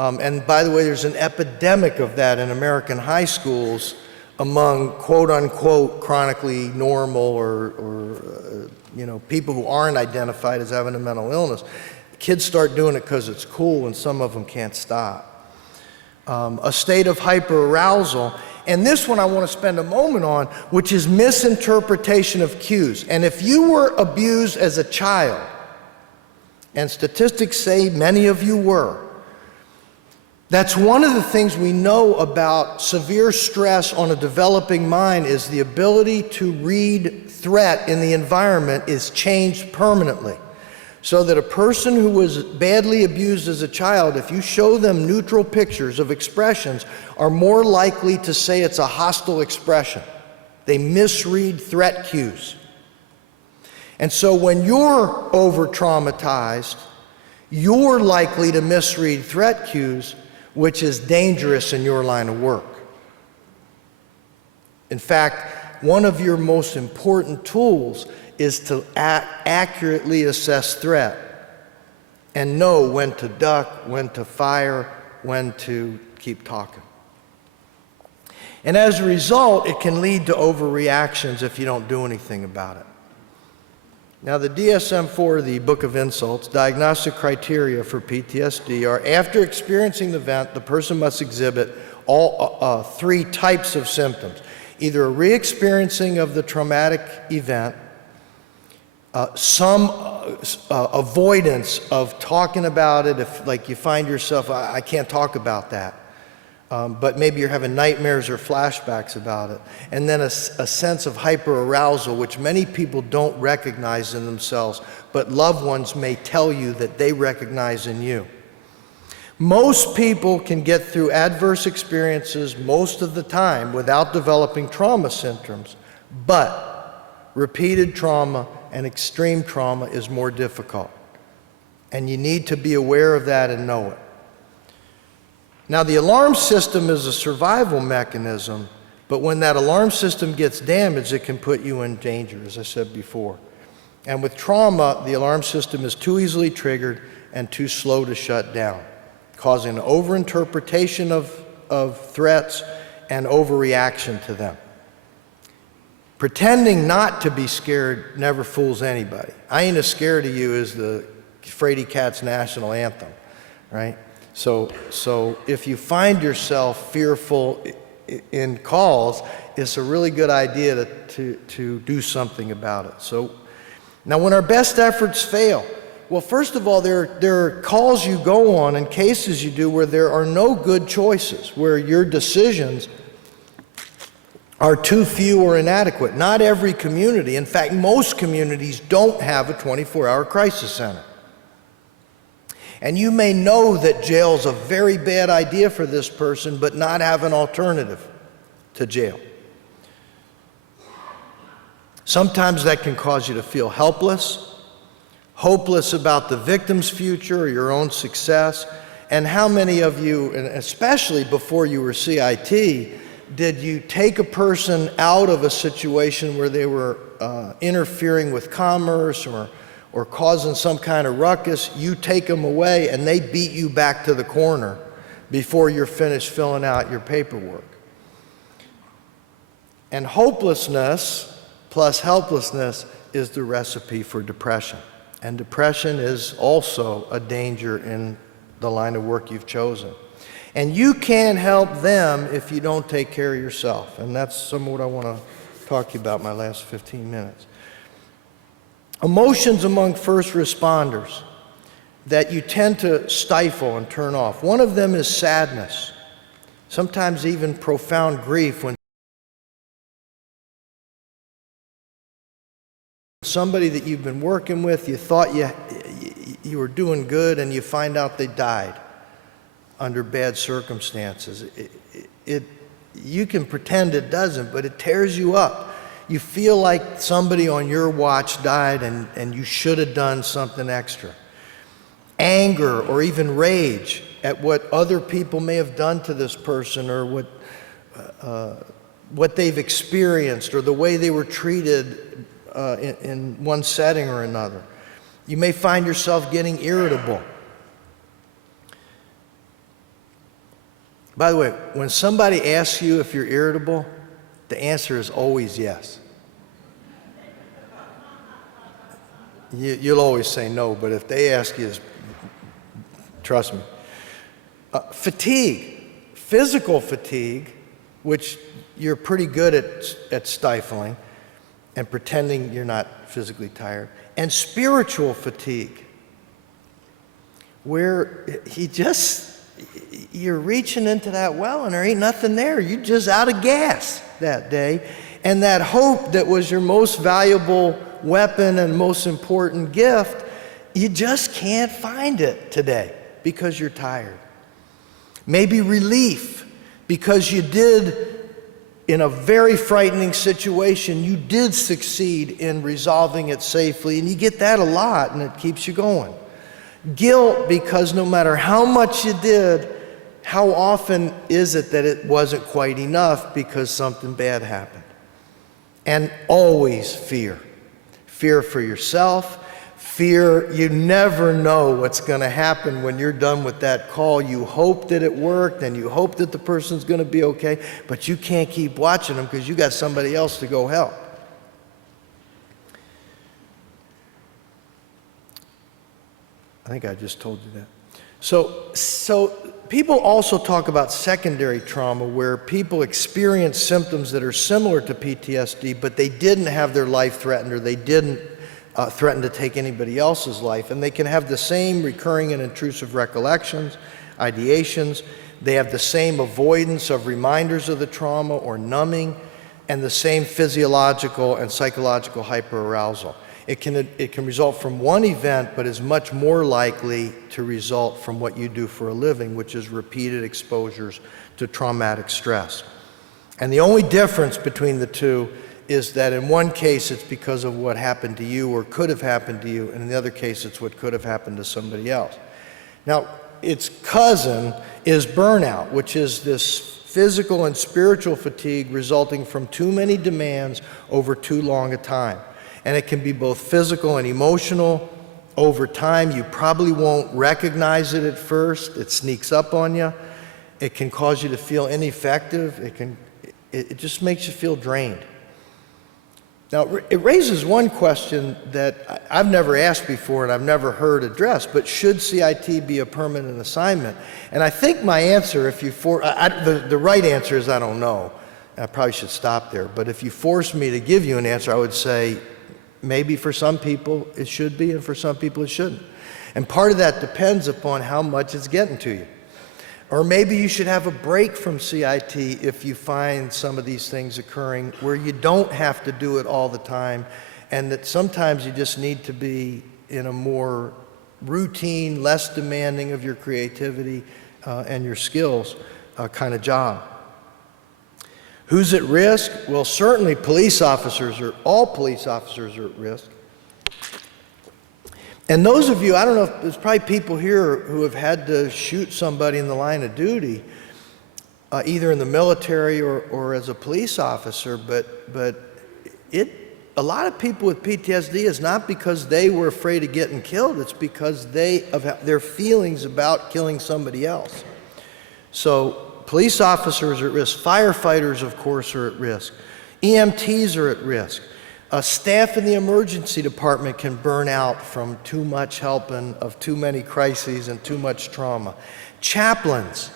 And by the way, there's an epidemic of that in American high schools among quote-unquote chronically normal or people who aren't identified as having a mental illness. Kids start doing it because it's cool, and some of them can't stop. A state of hyperarousal, and this one I want to spend a moment on, which is misinterpretation of cues. And if you were abused as a child, and statistics say many of you were, that's one of the things we know about severe stress on a developing mind, is the ability to read threat in the environment is changed permanently. So that a person who was badly abused as a child, if you show them neutral pictures of expressions, are more likely to say it's a hostile expression. They misread threat cues. And so when you're over-traumatized, you're likely to misread threat cues, which is dangerous in your line of work. In fact, one of your most important tools is to accurately assess threat and know when to duck, when to fire, when to keep talking. And as a result, it can lead to overreactions if you don't do anything about it. Now, the DSM-4, the Book of Insults, diagnostic criteria for PTSD are: after experiencing the event, the person must exhibit all three types of symptoms. Either a re-experiencing of the traumatic event, some avoidance of talking about it, if like you find yourself, I can't talk about that, but maybe you're having nightmares or flashbacks about it, and then a sense of hyperarousal, which many people don't recognize in themselves, but loved ones may tell you that they recognize in you. Most people can get through adverse experiences most of the time without developing trauma symptoms, but repeated trauma and extreme trauma is more difficult. And you need to be aware of that and know it. Now, the alarm system is a survival mechanism, but when that alarm system gets damaged, it can put you in danger, as I said before. And with trauma, the alarm system is too easily triggered and too slow to shut down, causing an overinterpretation of threats and overreaction to them. Pretending not to be scared never fools anybody. I ain't as scared of you as the Frady Cat's national anthem, right? So if you find yourself fearful in calls, it's a really good idea to do something about it. So now, when our best efforts fail, well, first of all, there are calls you go on and cases you do where there are no good choices, where your decisions are too few or inadequate. Not every community, in fact, most communities don't have a 24-hour crisis center. And you may know that jail's a very bad idea for this person, but not have an alternative to jail. Sometimes that can cause you to feel helpless, hopeless about the victim's future or your own success. And how many of you, and especially before you were CIT, did you take a person out of a situation where they were interfering with commerce or causing some kind of ruckus? You take them away and they beat you back to the corner before you're finished filling out your paperwork. And hopelessness plus helplessness is the recipe for depression. And depression is also a danger in the line of work you've chosen. And you can't help them if you don't take care of yourself. And that's some of what I want to talk to you about in my last 15 minutes. Emotions among first responders that you tend to stifle and turn off. One of them is sadness, sometimes even profound grief when somebody that you've been working with, you thought you were doing good, and you find out they died under bad circumstances. You can pretend it doesn't, but it tears you up. You feel like somebody on your watch died and you should have done something extra. Anger or even rage at what other people may have done to this person, or what they've experienced, or the way they were treated in one setting or another. You may find yourself getting irritable. By the way, when somebody asks you if you're irritable, the answer is always yes. You'll always say no, but if they ask you, trust me. Fatigue, physical fatigue, which you're pretty good at stifling and pretending you're not physically tired, and spiritual fatigue, where you're reaching into that well and there ain't nothing there. You're just out of gas that day. And that hope that was your most valuable weapon and most important gift, you just can't find it today because you're tired. Maybe relief, because you did, in a very frightening situation, you did succeed in resolving it safely, and you get that a lot and it keeps you going. Guilt, because no matter how much you did, how often is it that it wasn't quite enough because something bad happened? And always fear. Fear for yourself, fear you never know what's going to happen when you're done with that call. You hope that it worked and you hope that the person's going to be okay, but you can't keep watching them because you got somebody else to go help. I think I just told you that. So people also talk about secondary trauma, where people experience symptoms that are similar to PTSD, but they didn't have their life threatened, or they didn't threaten to take anybody else's life. And they can have the same recurring and intrusive recollections, ideations. They have the same avoidance of reminders of the trauma or numbing, and the same physiological and psychological hyperarousal. It can result from one event, but is much more likely to result from what you do for a living, which is repeated exposures to traumatic stress. And the only difference between the two is that in one case it's because of what happened to you or could have happened to you, and in the other case it's what could have happened to somebody else. Now, its cousin is burnout, which is this physical and spiritual fatigue resulting from too many demands over too long a time. And it can be both physical and emotional. Over time, you probably won't recognize it at first. It sneaks up on you. It can cause you to feel ineffective. It just makes you feel drained. Now, it raises one question that I've never asked before and I've never heard addressed, but should CIT be a permanent assignment? And I think my answer, the right answer is I don't know. I probably should stop there. But if you force me to give you an answer, I would say, maybe for some people it should be, and for some people it shouldn't. And part of that depends upon how much it's getting to you. Or maybe you should have a break from CIT if you find some of these things occurring where you don't have to do it all the time, and that sometimes you just need to be in a more routine, less demanding of your creativity and your skills kind of job. Who's at risk? Well, certainly all police officers are at risk. And those of you, I don't know, there's probably people here who have had to shoot somebody in the line of duty, either in the military or as a police officer, but a lot of people with PTSD is not because they were afraid of getting killed, it's because of their feelings about killing somebody else. So police officers are at risk. Firefighters, of course, are at risk. EMTs are at risk. Staff in the emergency department can burn out from too much helping of too many crises and too much trauma. Chaplains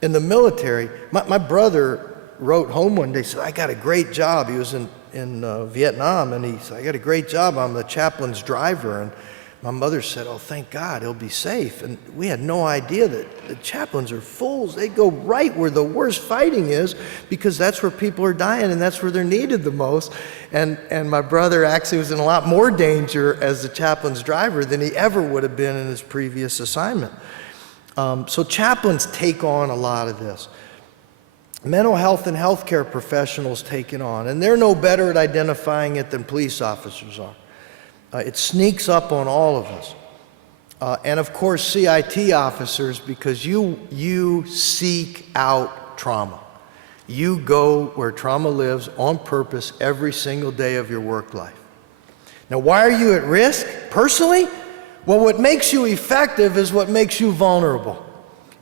in the military, my brother wrote home one day, said, I got a great job. He was in Vietnam, and he said, I got a great job. I'm the chaplain's driver. And my mother said, oh, thank God, he'll be safe. And we had no idea that the chaplains are fools. They go right where the worst fighting is, because that's where people are dying and that's where they're needed the most. And my brother actually was in a lot more danger as the chaplain's driver than he ever would have been in his previous assignment. So chaplains take on a lot of this. Mental health and healthcare professionals take it on, and they're no better at identifying it than police officers are. It sneaks up on all of us. And of course, CIT officers, because you seek out trauma. You go where trauma lives on purpose every single day of your work life. Now, why are you at risk personally? Well, what makes you effective is what makes you vulnerable.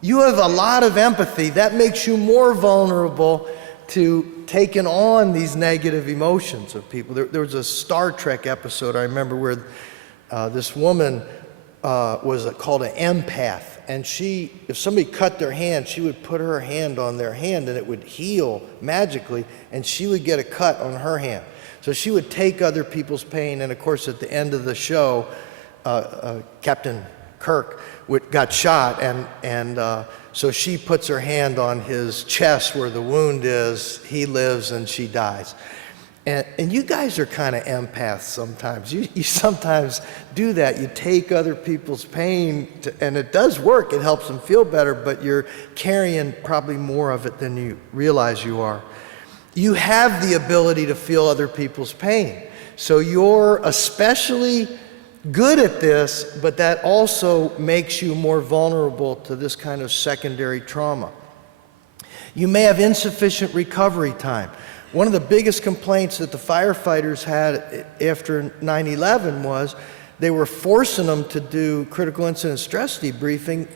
You have a lot of empathy. That makes you more vulnerable to taking on these negative emotions of people. There was a Star Trek episode I remember where this woman was called an empath. And if somebody cut their hand, she would put her hand on their hand and it would heal magically, and she would get a cut on her hand. So she would take other people's pain, and of course at the end of the show, Captain Kirk got shot, and so she puts her hand on his chest where the wound is, he lives and she dies. And you guys are kind of empaths sometimes. You sometimes do that. You take other people's pain, and it does work. It helps them feel better, but you're carrying probably more of it than you realize you are. You have the ability to feel other people's pain. So you're especially good at this, but that also makes you more vulnerable to this kind of secondary trauma. You may have insufficient recovery time. One of the biggest complaints that the firefighters had after 9/11 was they were forcing them to do critical incident stress debriefing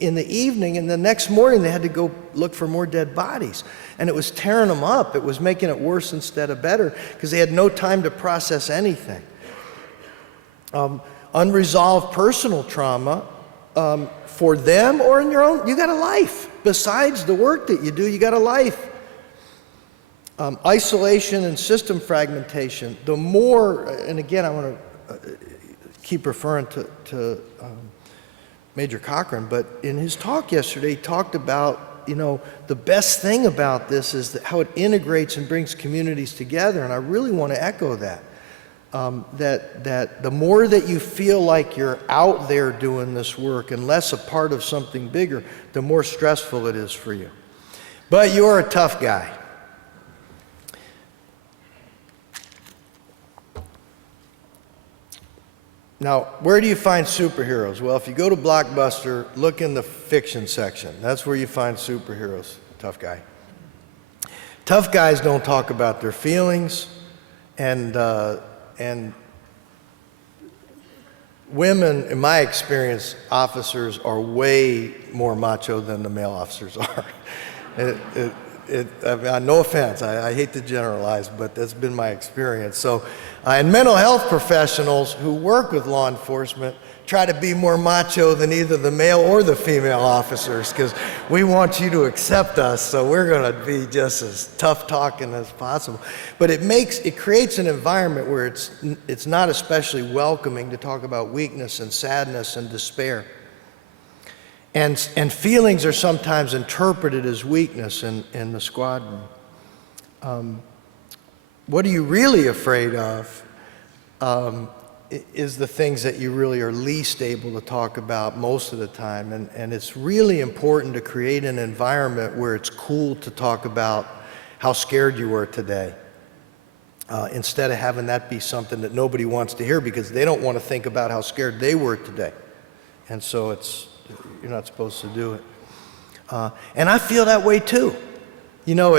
in the evening, and the next morning they had to go look for more dead bodies. And it was tearing them up. It was making it worse instead of better because they had no time to process anything. Unresolved personal trauma, for them or in your own, you got a life. Besides the work that you do, you got a life. Isolation and system fragmentation. The more, and again, I want to keep referring to Major Cochran, but in his talk yesterday, he talked about, you know, the best thing about this is that how it integrates and brings communities together, and I really want to echo that. That the more that you feel like you're out there doing this work and less a part of something bigger, the more stressful it is for you. But you're a tough guy. Now, where do you find superheroes? Well, if you go to Blockbuster, look in the fiction section. That's where you find superheroes. Tough guy. Tough guys don't talk about their feelings, and women, in my experience, officers are way more macho than the male officers are. I mean, no offense, I hate to generalize, but that's been my experience. So, and mental health professionals who work with law enforcement try to be more macho than either the male or the female officers because we want you to accept us, so we're going to be just as tough talking as possible. But it creates an environment where it's not especially welcoming to talk about weakness and sadness and despair. And feelings are sometimes interpreted as weakness in the squadron. What are you really afraid of is the things that you really are least able to talk about most of the time. And it's really important to create an environment where it's cool to talk about how scared you were today, instead of having that be something that nobody wants to hear because they don't want to think about how scared they were today. And so you're not supposed to do it. And I feel that way too. You know,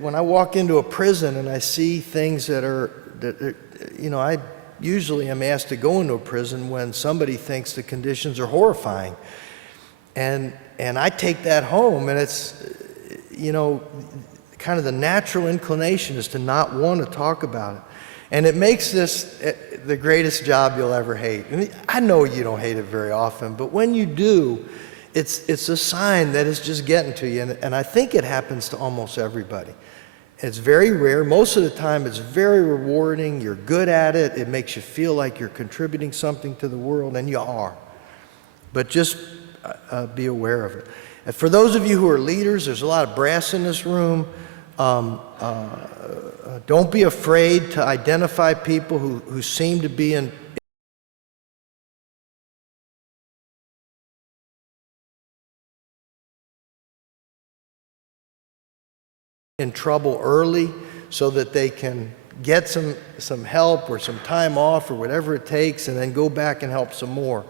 when I walk into a prison and I see things that you know, I usually am asked to go into a prison when somebody thinks the conditions are horrifying. And I take that home, and it's, you know, kind of the natural inclination is to not want to talk about it. And it makes this the greatest job you'll ever hate. And I know you don't hate it very often, but when you do, it's a sign that it's just getting to you. And I think it happens to almost everybody. It's very rare. Most of the time, it's very rewarding. You're good at it. It makes you feel like you're contributing something to the world, and you are. But just be aware of it. And for those of you who are leaders, there's a lot of brass in this room. Don't be afraid to identify people who seem to be in trouble early so that they can get some help or some time off or whatever it takes, and then go back and help some more.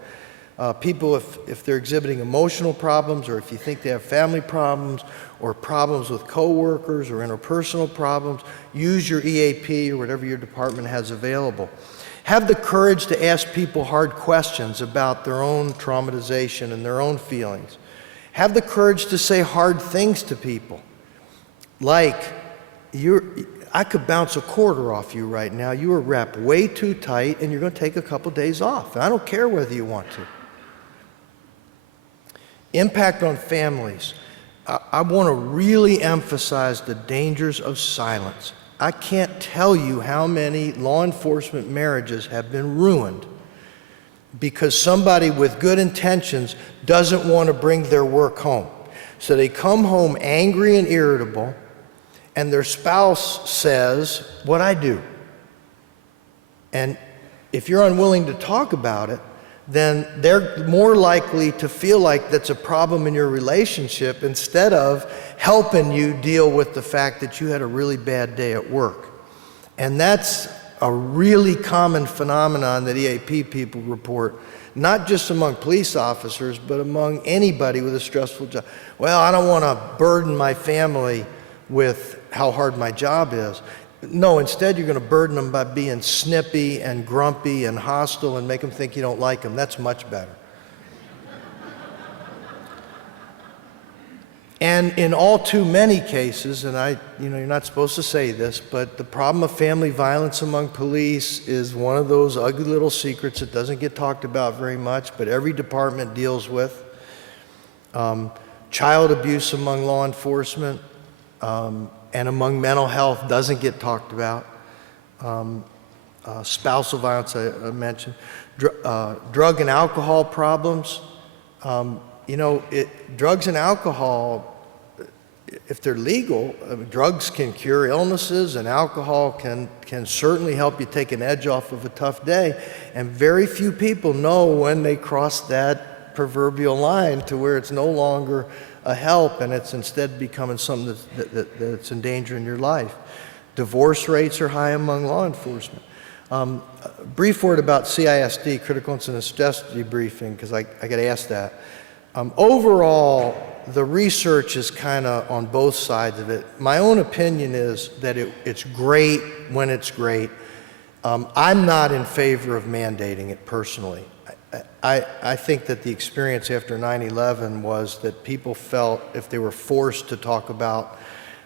People, if they're exhibiting emotional problems, or if you think they have family problems or problems with coworkers or interpersonal problems, use your EAP or whatever your department has available. Have the courage to ask people hard questions about their own traumatization and their own feelings. Have the courage to say hard things to people. Like, I could bounce a quarter off you right now. You are wrapped way too tight and you're going to take a couple days off. And I don't care whether you want to. Impact on families. I want to really emphasize the dangers of silence. I can't tell you how many law enforcement marriages have been ruined because somebody with good intentions doesn't want to bring their work home. So they come home angry and irritable, and their spouse says, "What'd I do?" And if you're unwilling to talk about it, then they're more likely to feel like that's a problem in your relationship instead of helping you deal with the fact that you had a really bad day at work. And that's a really common phenomenon that EAP people report, not just among police officers, but among anybody with a stressful job. Well, I don't want to burden my family with how hard my job is. No, instead you're going to burden them by being snippy and grumpy and hostile and make them think you don't like them. That's much better. And in all too many cases, and you're not supposed to say this, but the problem of family violence among police is one of those ugly little secrets that doesn't get talked about very much, but every department deals with. Child abuse among law enforcement and among mental health doesn't get talked about. Spousal violence, I mentioned. Drug and alcohol problems. Drugs and alcohol, if they're legal, drugs can cure illnesses and alcohol can certainly help you take an edge off of a tough day. And very few people know when they cross that proverbial line to where it's no longer a help and it's instead becoming something that's endangering your life. Divorce rates are high among law enforcement. Brief word about CISD, Critical Incident Stress Debriefing, because I get asked that. Overall, the research is kind of on both sides of it. My own opinion is that it's great when it's great. I'm not in favor of mandating it personally. I think that the experience after 9/11 was that people felt if they were forced to talk about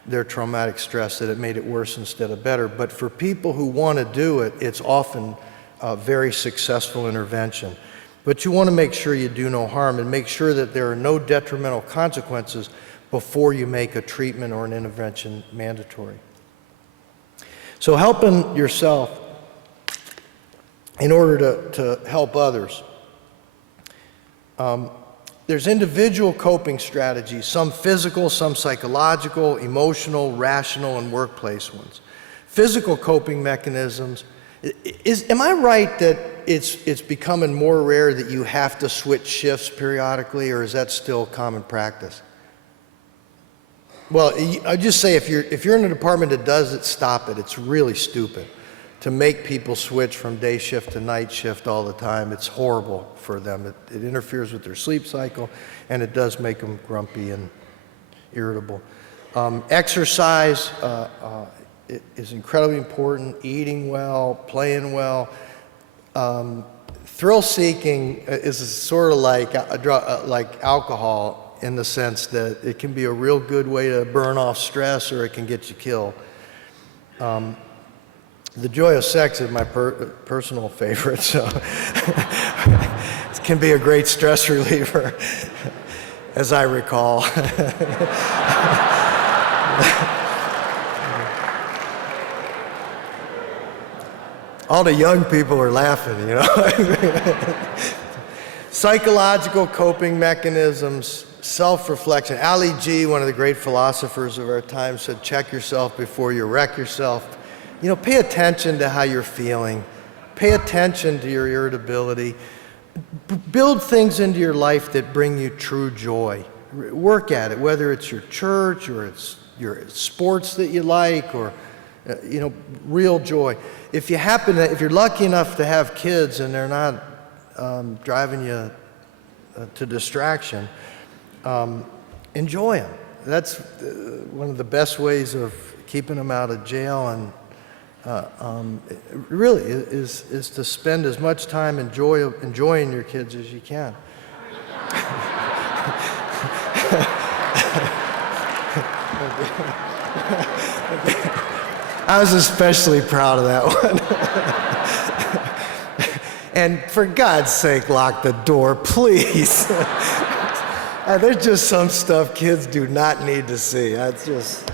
their traumatic stress that it made it worse instead of better. But for people who want to do it, it's often a very successful intervention. But you want to make sure you do no harm and make sure that there are no detrimental consequences before you make a treatment or an intervention mandatory. So helping yourself in order to help others. There's individual coping strategies, some physical, some psychological, emotional, rational, and workplace ones. Physical coping mechanisms. Am I right that it's becoming more rare that you have to switch shifts periodically, or is that still common practice? Well, I just say if you're in a department that does it, stop it. It's really stupid to make people switch from day shift to night shift all the time. It's horrible for them. It interferes with their sleep cycle, and it does make them grumpy and irritable. Exercise is incredibly important. Eating well, playing well. Thrill-seeking is sort of like alcohol in the sense that it can be a real good way to burn off stress, or it can get you killed. The joy of sex is my personal favorite, so it can be a great stress reliever, as I recall. All the young people are laughing, you know. Psychological coping mechanisms, self-reflection. Ali G, one of the great philosophers of our time, said, check yourself before you wreck yourself. You know, pay attention to how you're feeling. Pay attention to your irritability. Build things into your life that bring you true joy. Work at it, whether it's your church or it's your sports that you like, or real joy. If you're lucky enough to have kids and they're not driving you to distraction, enjoy them. That's one of the best ways of keeping them out of jail, and really is to spend as much time enjoying your kids as you can. I was especially proud of that one. And for God's sake, lock the door, please. There's just some stuff kids do not need to see. That's just...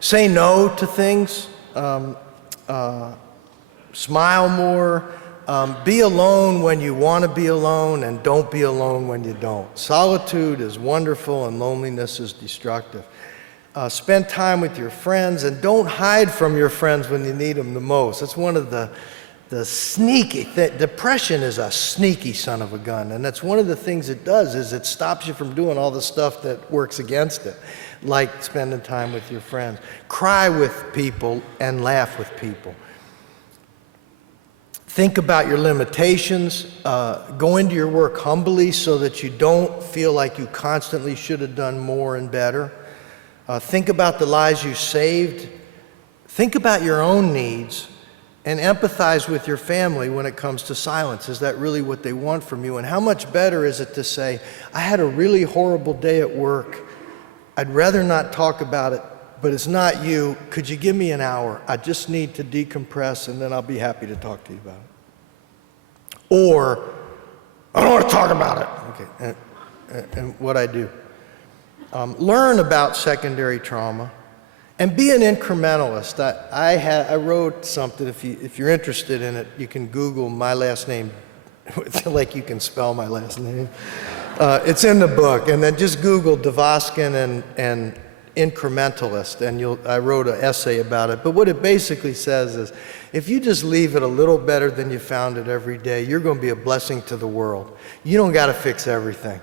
say no to things. Smile more. Be alone when you want to be alone, and don't be alone when you don't. Solitude is wonderful, and loneliness is destructive. Spend time with your friends, and don't hide from your friends when you need them the most. That's one of the sneaky depression is a sneaky son of a gun, and that's one of the things it does is it stops you from doing all the stuff that works against it, like spending time with your friends. Cry with people and laugh with people. Think about your limitations. Go into your work humbly so that you don't feel like you constantly should have done more and better. Think about the lives you saved. Think about your own needs, and empathize with your family when it comes to silence. Is that really what they want from you? And how much better is it to say, I had a really horrible day at work. I'd rather not talk about it, but it's not you. Could you give me an hour? I just need to decompress, and then I'll be happy to talk to you about it. Or, I don't want to talk about it. Okay, and what I do. Learn about secondary trauma. And be an incrementalist. I wrote something, if you're interested in it, you can Google my last name, like you can spell my last name. It's in the book, and then just Google Dvoskin and incrementalist, and I wrote an essay about it. But what it basically says is, if you just leave it a little better than you found it every day, you're going to be a blessing to the world. You don't got to fix everything.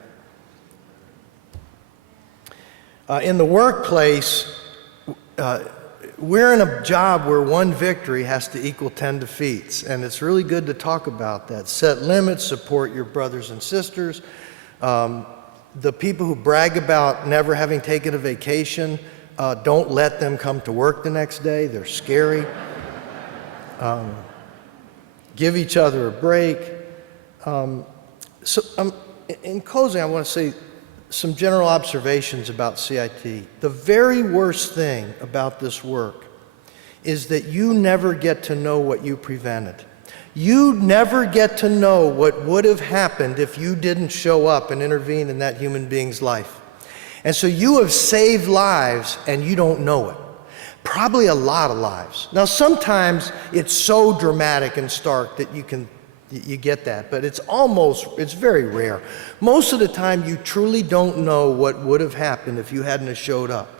In the workplace, we're in a job where one victory has to equal 10 defeats, and it's really good to talk about that. Set limits, support your brothers and sisters. The people who brag about never having taken a vacation, don't let them come to work the next day. They're scary. Give each other a break. In closing, I want to say some general observations about CIT. The very worst thing about this work is that you never get to know what you prevented. You never get to know what would have happened if you didn't show up and intervene in that human being's life. And so you have saved lives and you don't know it. Probably a lot of lives. Now sometimes it's so dramatic and stark that you get that, but it's very rare. Most of the time you truly don't know what would have happened if you hadn't have showed up.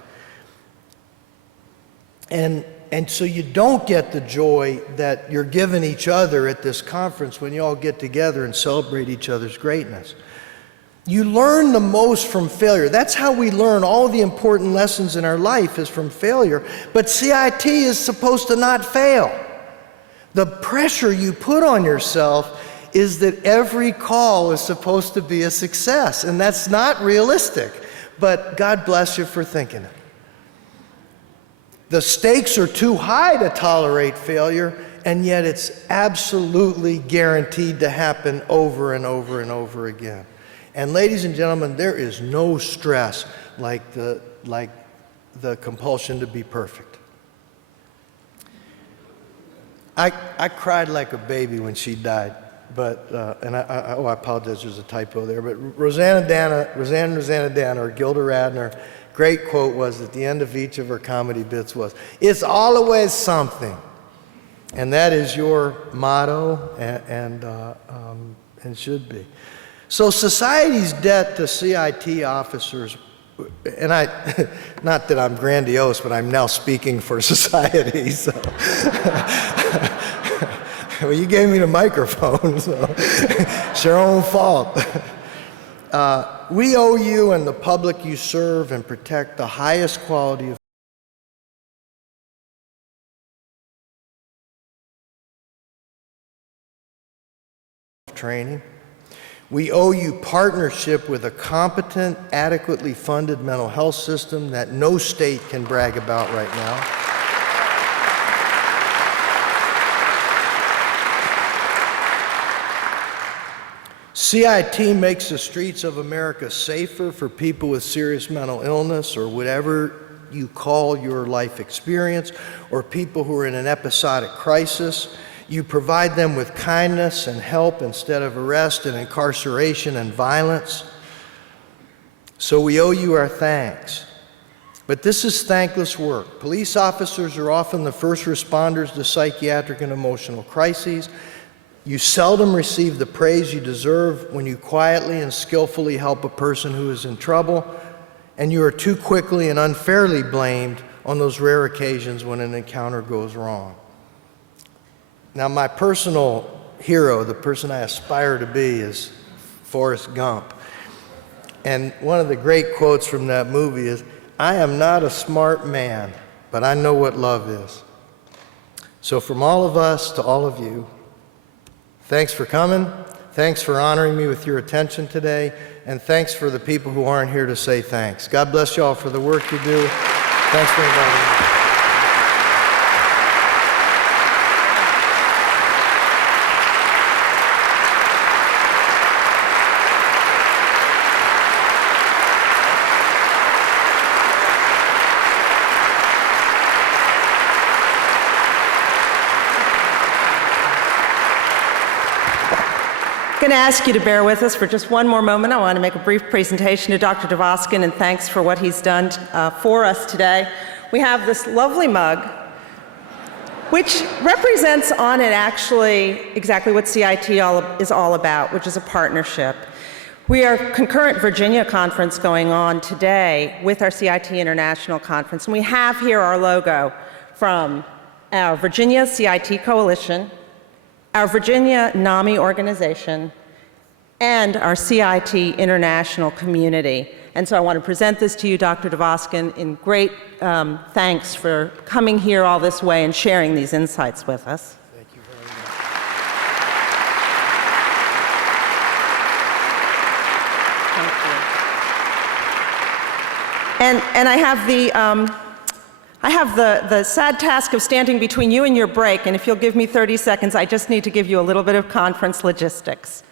And so you don't get the joy that you're giving each other at this conference when you all get together and celebrate each other's greatness. You learn the most from failure. That's how we learn all the important lessons in our life, is from failure. But CIT is supposed to not fail. The pressure you put on yourself is that every call is supposed to be a success, and that's not realistic. But God bless you for thinking it. The stakes are too high to tolerate failure, and yet it's absolutely guaranteed to happen over and over and over again. And ladies and gentlemen, there is no stress like the compulsion to be perfect. I cried like a baby when she died, but I apologize, there's a typo there. But Rosanna Dana, or Gilda Radner, great quote was at the end of each of her comedy bits was, "It's always something," and that is your motto, and should be. So society's debt to CIT officers, and not that I'm grandiose, but I'm now speaking for society, so. Well, you gave me the microphone, so it's your own fault. We owe you and the public you serve and protect the highest quality of training. We owe you partnership with a competent, adequately funded mental health system that no state can brag about right now. CIT makes the streets of America safer for people with serious mental illness or whatever you call your life experience, or people who are in an episodic crisis. You provide them with kindness and help instead of arrest and incarceration and violence. So we owe you our thanks. But this is thankless work. Police officers are often the first responders to psychiatric and emotional crises. You seldom receive the praise you deserve when you quietly and skillfully help a person who is in trouble, and you are too quickly and unfairly blamed on those rare occasions when an encounter goes wrong. Now, my personal hero, the person I aspire to be, is Forrest Gump. And one of the great quotes from that movie is, "I am not a smart man, but I know what love is." So from all of us to all of you, thanks for coming. Thanks for honoring me with your attention today. And thanks for the people who aren't here to say thanks. God bless you all for the work you do. Thanks for inviting me. I'm going to ask you to bear with us for just one more moment. I want to make a brief presentation to Dr. Dvoskin, and thanks for what he's done for us today. We have this lovely mug, which represents on it actually exactly what CIT is all about, which is a partnership. We are concurrent Virginia conference going on today with our CIT International Conference, and we have here our logo from our Virginia CIT Coalition, our Virginia NAMI organization, and our CIT international community. And so I want to present this to you, Dr. Dvoskin, in great thanks for coming here all this way and sharing these insights with us. Thank you very much. Thank you. And I have the sad task of standing between you and your break, and if you'll give me 30 seconds, I just need to give you a little bit of conference logistics.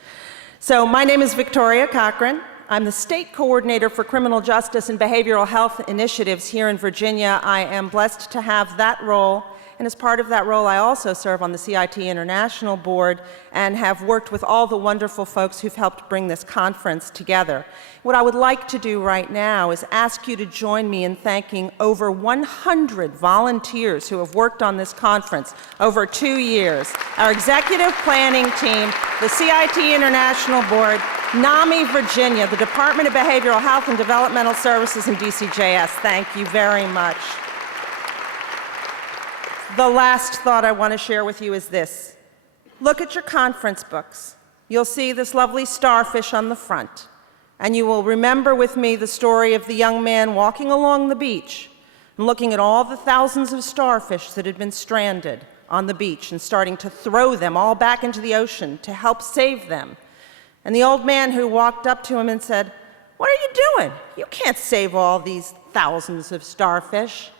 So my name is Victoria Cochran. I'm the State Coordinator for Criminal Justice and Behavioral Health Initiatives here in Virginia. I am blessed to have that role, and as part of that role, I also serve on the CIT International Board and have worked with all the wonderful folks who've helped bring this conference together. What I would like to do right now is ask you to join me in thanking over 100 volunteers who have worked on this conference over 2 years. Our executive planning team, the CIT International Board, NAMI Virginia, the Department of Behavioral Health and Developmental Services, and DCJS. Thank you very much. The last thought I want to share with you is this. Look at your conference books. You'll see this lovely starfish on the front. And you will remember with me the story of the young man walking along the beach and looking at all the thousands of starfish that had been stranded on the beach and starting to throw them all back into the ocean to help save them. And the old man who walked up to him and said, "What are you doing? You can't save all these thousands of starfish."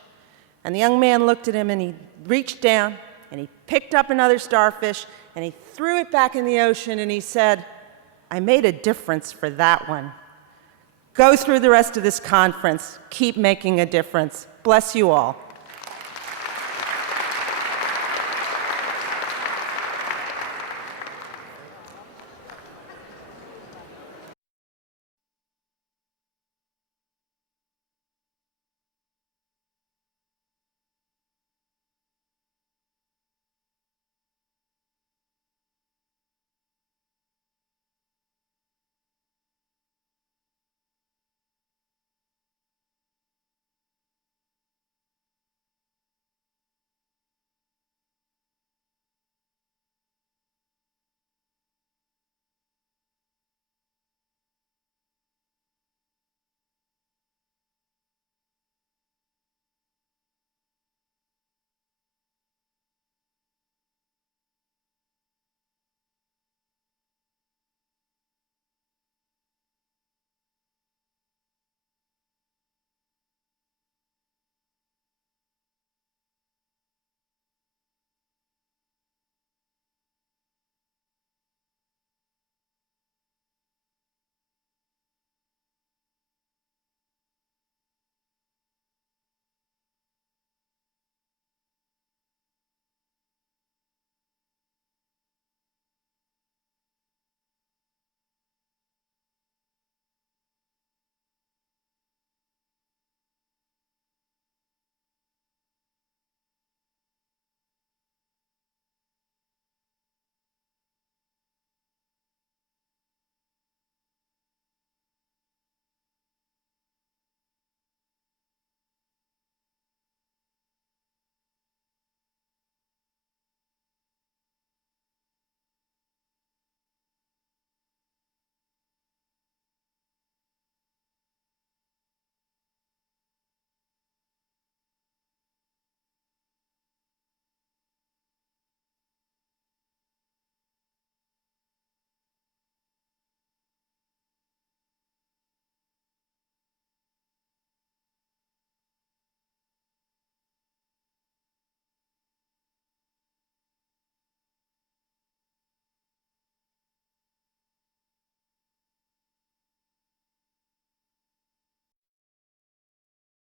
And the young man looked at him and he reached down and he picked up another starfish and he threw it back in the ocean and he said, "I made a difference for that one." Go through the rest of this conference. Keep making a difference. Bless you all.